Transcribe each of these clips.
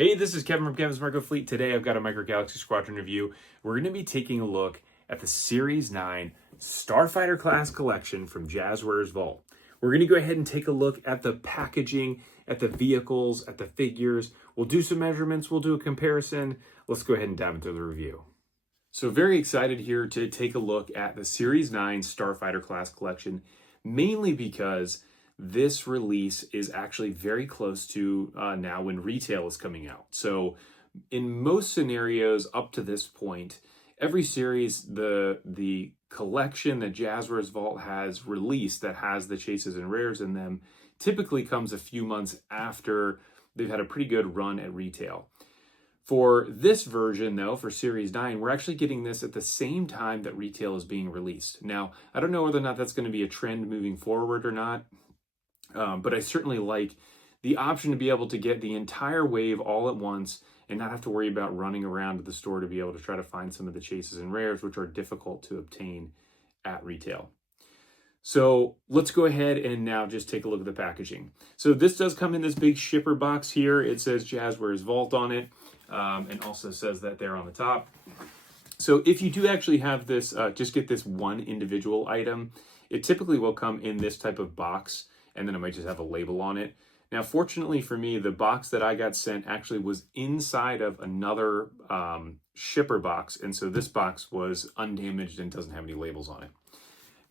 Hey, this is Kevin from Kevin's Microfleet. Today I've got a microgalaxysquadron review. We're going to be taking a look at the Series 9 Starfighter class collection from Jazwares Vault. We're going to go ahead and take a look at the packaging, at the vehicles, at the figures. We'll do some measurements, we'll do a comparison. Let's go ahead and dive into the review. So very excited here to take a look at the Series 9 Starfighter class collection, mainly because this release is actually very close to now when retail is coming out. So in most scenarios up to this point, every series, the collection that Jazwares Vault has released that has the chases and rares in them typically comes a few months after they've had a pretty good run at retail. For this version, though, for Series 9, we're actually getting this at the same time that retail is being released. Now, I don't know whether or not that's going to be a trend moving forward or not, but I certainly like the option to be able to get the entire wave all at once and not have to worry about running around to the store to be able to try to find some of the chases and rares, which are difficult to obtain at retail. So let's go ahead and now just take a look at the packaging. So this does come in this big shipper box here. It says Jazwares Vault on it, and also says that there on the top. So if you do actually have this, just get this one individual item, it typically will come in this type of box, and then it might just have a label on it. Now, fortunately for me, the box that I got sent actually was inside of another shipper box, and so this box was undamaged and doesn't have any labels on it.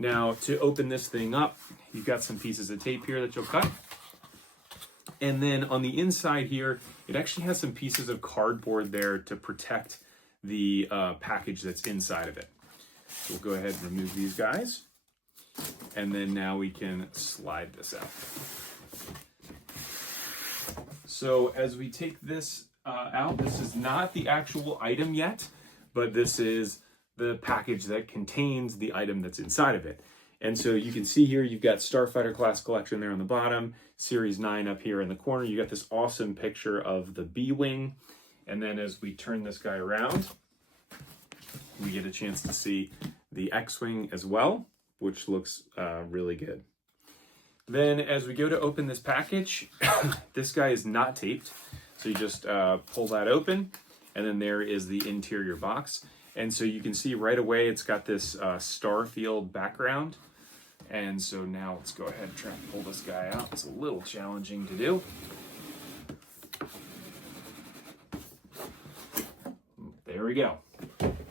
Now, to open this thing up, you've got some pieces of tape here that you'll cut. And then on the inside here, it actually has some pieces of cardboard there to protect the package that's inside of it. So we'll go ahead and remove these guys. And then now we can slide this out. So as we take this out, this is not the actual item yet, but this is the package that contains the item that's inside of it. And so you can see here, you've got Starfighter class collection there on the bottom, Series 9 up here in the corner. You got this awesome picture of the B-Wing. And then as we turn this guy around, we get a chance to see the X-Wing as well, which looks really good. Then as we go to open this package, this guy is not taped. So you just pull that open, and then there is the interior box. And so you can see right away, it's got this Starfield background. And so now let's go ahead and try and pull this guy out. It's a little challenging to do. There we go.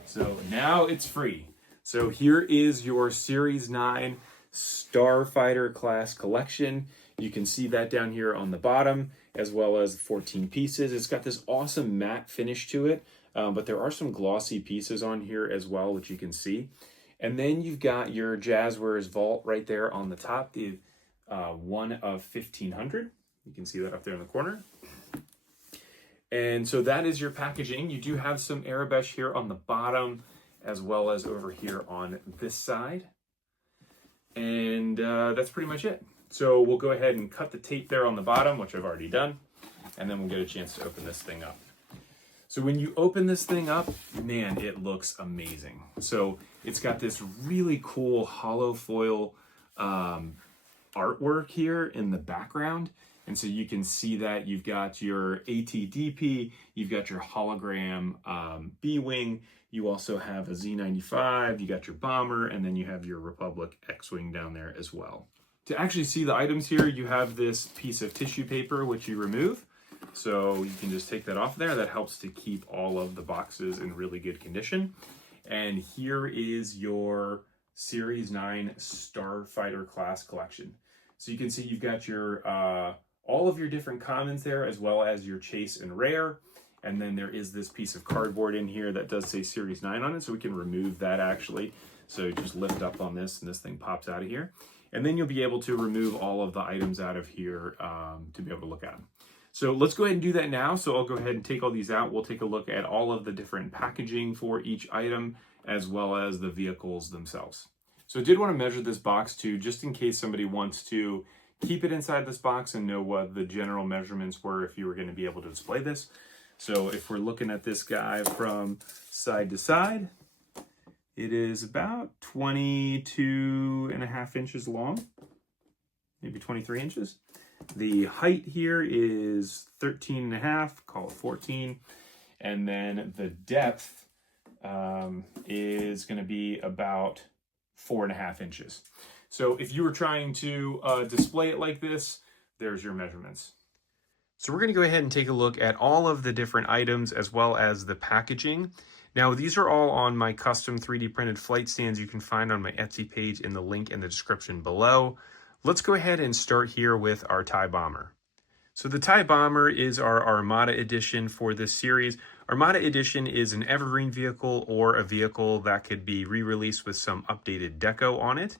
So now it's free. So here is your Series 9 Starfighter class collection. You can see that down here on the bottom, as well as 14 pieces. It's got this awesome matte finish to it, but there are some glossy pieces on here as well, which you can see. And then you've got your Jazwares Vault right there on the top, the one of 1500. You can see that up there in the corner. And so that is your packaging. You do have some Arabesh here on the bottom, as well as over here on this side. And that's pretty much it. So we'll go ahead and cut the tape there on the bottom, which I've already done, and then we'll get a chance to open this thing up. So when you open this thing up, man, it looks amazing. So it's got this really cool hollow foil artwork here in the background. And so you can see that you've got your ATDP, you've got your hologram B-Wing, you also have a Z95, you got your bomber, and then you have your Republic X-Wing down there as well. To actually see the items here, you have this piece of tissue paper, which you remove. So you can just take that off there. That helps to keep all of the boxes in really good condition. And here is your Series 9 Starfighter class collection. So you can see you've got your all of your different commons there, as well as your chase and rare. And then there is this piece of cardboard in here that does say Series 9 on it, so we can remove that actually. So just lift up on this and this thing pops out of here. And then you'll be able to remove all of the items out of here to be able to look at them. So let's go ahead and do that now. So I'll go ahead and take all these out. We'll take a look at all of the different packaging for each item, as well as the vehicles themselves. So I did want to measure this box too, just in case somebody wants to keep it inside this box and know what the general measurements were if you were going to be able to display this. So if we're looking at this guy from side to side, it is about 22.5 inches long, maybe 23 inches. The height here is 13.5, call it 14. And then the depth is going to be about 4.5 inches. So if you were trying to display it like this, there's your measurements. So we're going to go ahead and take a look at all of the different items as well as the packaging. Now these are all on my custom 3D printed flight stands you can find on my Etsy page in the link in the description below. Let's go ahead and start here with our TIE Bomber. So the TIE Bomber is our Armada edition for this series. Armada edition is an evergreen vehicle or a vehicle that could be re-released with some updated deco on it.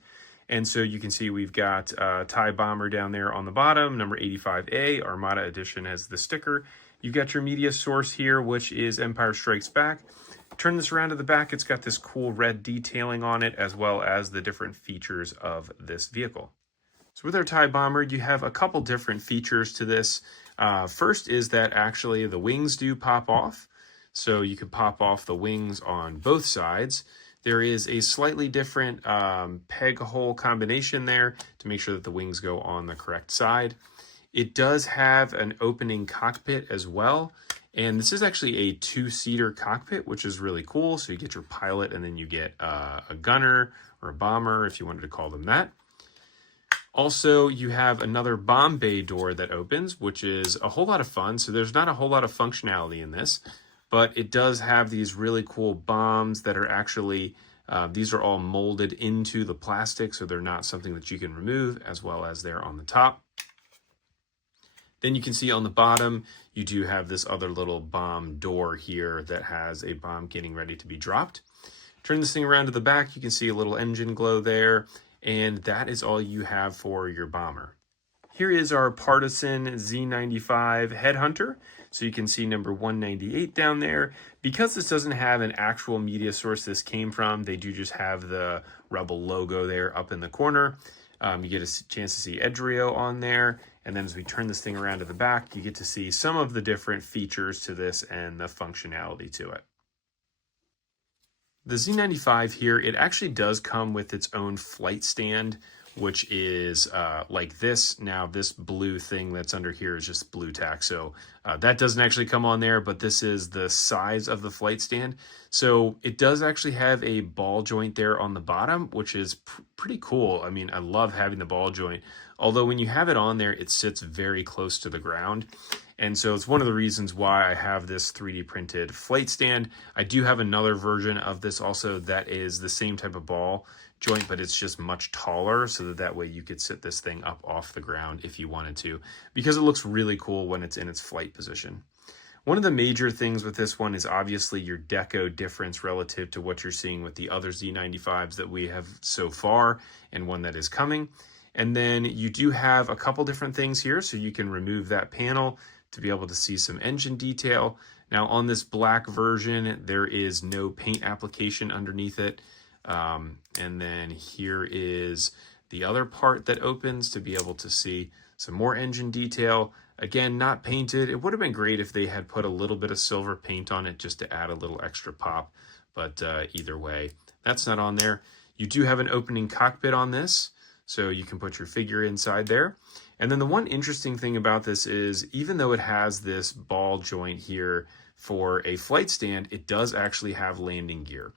And so you can see we've got TIE Bomber down there on the bottom, number 85A, Armada edition as the sticker. You've got your media source here, which is Empire Strikes Back. Turn this around to the back, it's got this cool red detailing on it, as well as the different features of this vehicle. So with our TIE Bomber, you have a couple different features to this. First is that actually the wings do pop off. So you can pop off the wings on both sides. There is a slightly different peg hole combination there to make sure that the wings go on the correct side. It does have an opening cockpit as well. And this is actually a two-seater cockpit, which is really cool. So you get your pilot and then you get a gunner or a bomber, if you wanted to call them that. Also, you have another bomb bay door that opens, which is a whole lot of fun. So there's not a whole lot of functionality in this, but it does have these really cool bombs that are actually, these are all molded into the plastic, so they're not something that you can remove, as well as there on the top. Then you can see on the bottom, you do have this other little bomb door here that has a bomb getting ready to be dropped. Turn this thing around to the back, you can see a little engine glow there, and that is all you have for your bomber. Here is our Partisan Z95 Headhunter. So you can see number 198 down there. Because this doesn't have an actual media source this came from, they do just have the Rebel logo there up in the corner. You get a chance to see Edrio on there. And then as we turn this thing around to the back, you get to see some of the different features to this and the functionality to it. The Z95 here, it actually does come with its own flight stand, which is like this. Now this blue thing that's under here is just blue tack. So that doesn't actually come on there, but this is the size of the flight stand. So it does actually have a ball joint there on the bottom, which is pretty cool. I mean, I love having the ball joint. Although when you have it on there, it sits very close to the ground. And so it's one of the reasons why I have this 3D printed flight stand. I do have another version of this also that is the same type of ball joint, but it's just much taller, so that way you could sit this thing up off the ground if you wanted to, because it looks really cool when it's in its flight position. One of the major things with this one is obviously your deco difference relative to what you're seeing with the other Z95s that we have so far and one that is coming. And then you do have a couple different things here, so you can remove that panel to be able to see some engine detail. Now on this black version, there is no paint application underneath it. And then here is the other part that opens to be able to see some more engine detail. Again, not painted. It would have been great if they had put a little bit of silver paint on it just to add a little extra pop. But either way, that's not on there. You do have an opening cockpit on this, so you can put your figure inside there. And then the one interesting thing about this is, even though it has this ball joint here for a flight stand, it does actually have landing gear.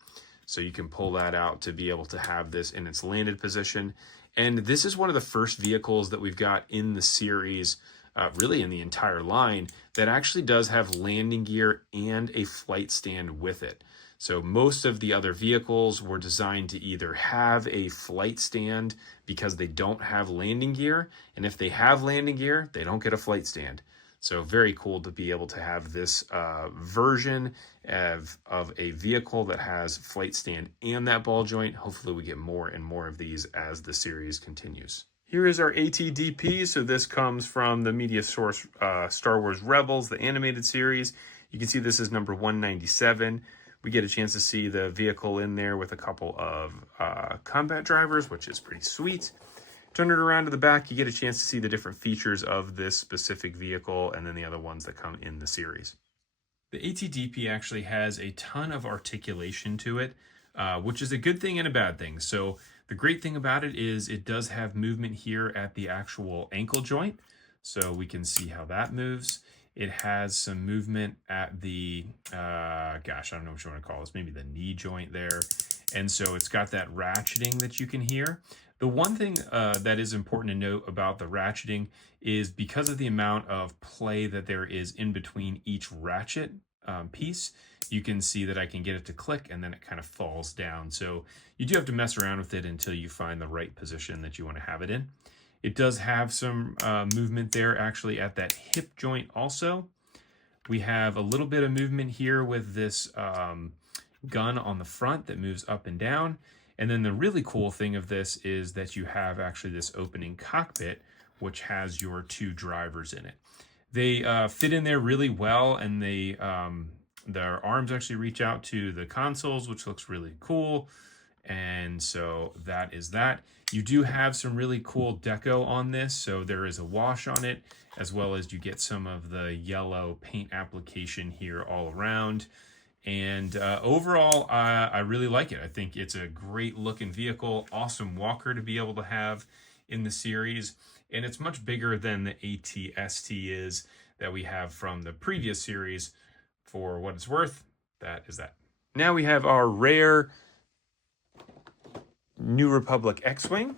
So you can pull that out to be able to have this in its landed position. And this is one of the first vehicles that we've got in the series, really in the entire line, that actually does have landing gear and a flight stand with it. So most of the other vehicles were designed to either have a flight stand because they don't have landing gear, and if they have landing gear, they don't get a flight stand. So very cool to be able to have this version of a vehicle that has flight stand and that ball joint. Hopefully we get more and more of these as the series continues. Here is our ATDP. So this comes from the media source Star Wars Rebels, the animated series. You can see this is number 197. We get a chance to see the vehicle in there with a couple of combat drivers, which is pretty sweet. Turn it around to the back, you get a chance to see the different features of this specific vehicle and then the other ones that come in the series. The ATDP actually has a ton of articulation to it, which is a good thing and a bad thing. So the great thing about it is it does have movement here at the actual ankle joint, so we can see how that moves. It has some movement at the, gosh, I don't know what you want to call this, maybe the knee joint there. And so it's got that ratcheting that you can hear. The one thing that is important to note about the ratcheting is because of the amount of play that there is in between each ratchet piece, you can see that I can get it to click and then it kind of falls down. So you do have to mess around with it until you find the right position that you want to have it in. It does have some movement there actually at that hip joint also. We have a little bit of movement here with this gun on the front that moves up and down. And then the really cool thing of this is that you have actually this opening cockpit, which has your 2 drivers in it. They fit in there really well, and they their arms actually reach out to the consoles, which looks really cool. And so that is that. You do have some really cool deco on this. So there is a wash on it, as well as you get some of the yellow paint application here all around. And overall, I really like it. I think it's a great looking vehicle, awesome walker to be able to have in the series. And it's much bigger than the AT-ST is that we have from the previous series. For what it's worth, that is that. Now we have our rare New Republic X-Wing.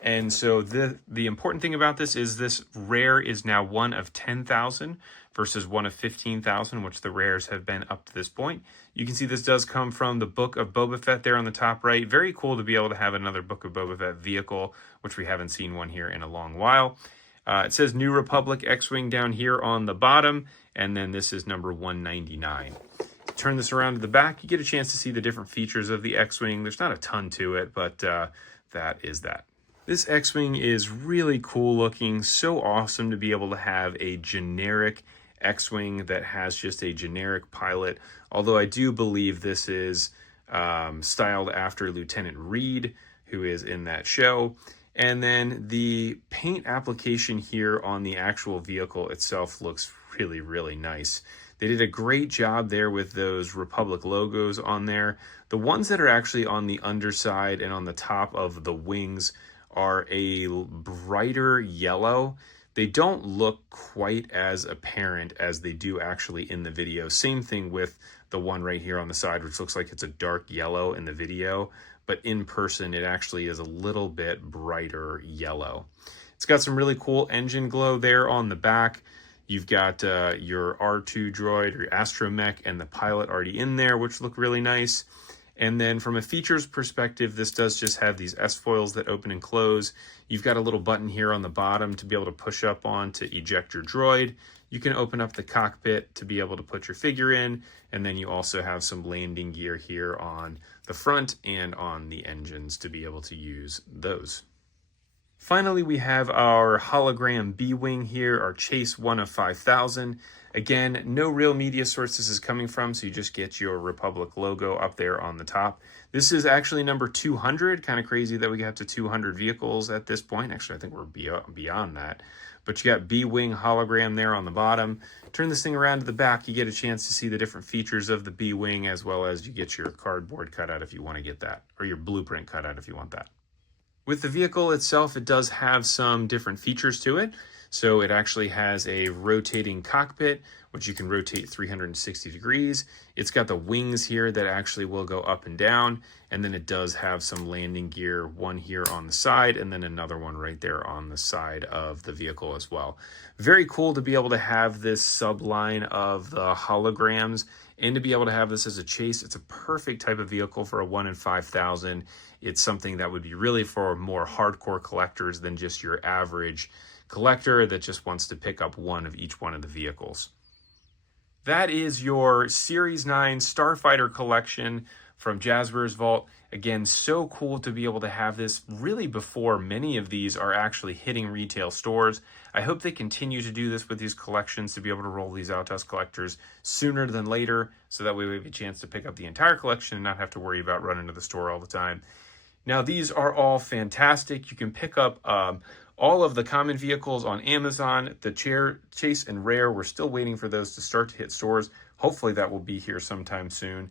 And so the important thing about this is this rare is now 1 of 10,000 versus 1 of 15,000, which the rares have been up to this point. You can see this does come from the Book of Boba Fett there on the top right. Very cool to be able to have another Book of Boba Fett vehicle, which we haven't seen one here in a long while. It says New Republic X-Wing down here on the bottom, and then this is number 199. Turn this around to the back, you get a chance to see the different features of the X-Wing. There's not a ton to it, but that is that. This X-Wing is really cool looking, so awesome to be able to have a generic X-Wing that has just a generic pilot, although I do believe this is styled after Lieutenant Reed, who is in that show. And then the paint application here on the actual vehicle itself looks really, really nice. They did a great job there with those Republic logos on there. The ones that are actually on the underside and on the top of the wings are a brighter yellow. They don't look quite as apparent as they do actually in the video. Same thing with the one right here on the side, which looks like it's a dark yellow in the video, but in person it actually is a little bit brighter yellow. It's got some really cool engine glow there on the back. You've got your R2 droid or your astromech and the pilot already in there, which look really nice. And then from a features perspective, this does just have these S-foils that open and close. You've got a little button here on the bottom to be able to push up on to eject your droid. You can open up the cockpit to be able to put your figure in. And then you also have some landing gear here on the front and on the engines to be able to use those. Finally, we have our Hologram B-Wing here, our Chase 1 of 5,000. Again, no real media source this is coming from, so you just get your Republic logo up there on the top. This is actually number 200. Kind of crazy that we got to 200 vehicles at this point. Actually, I think we're beyond that. But you got B-Wing hologram there on the bottom. Turn this thing around to the back, you get a chance to see the different features of the B-Wing, as well as you get your cardboard cutout if you want to get that, or your blueprint cutout if you want that. With the vehicle itself, it does have some different features to it. So it actually has a rotating cockpit, which you can rotate 360 degrees. It's got the wings here that actually will go up and down. And then it does have some landing gear, one here on the side, and then another one right there on the side of the vehicle as well. Very cool to be able to have this subline of the holograms and to be able to have this as a chase. It's a perfect type of vehicle for a 1 in 5,000. It's something that would be really for more hardcore collectors than just your average collector that just wants to pick up one of each one of the vehicles. That is your Series 9 Starfighter collection from Jazwares Vault. Again, so cool to be able to have this really before many of these are actually hitting retail stores. I hope they continue to do this with these collections to be able to roll these out to us collectors sooner than later, so that way we have a chance to pick up the entire collection and not have to worry about running to the store all the time. Now, these are all fantastic. You can pick up all of the common vehicles on Amazon. The Chase and Rare, we're still waiting for those to start to hit stores. Hopefully that will be here sometime soon.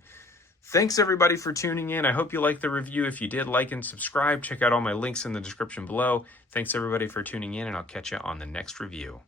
Thanks everybody for tuning in. I hope you liked the review. If you did, like and subscribe. Check out all my links in the description below. Thanks everybody for tuning in, and I'll catch you on the next review.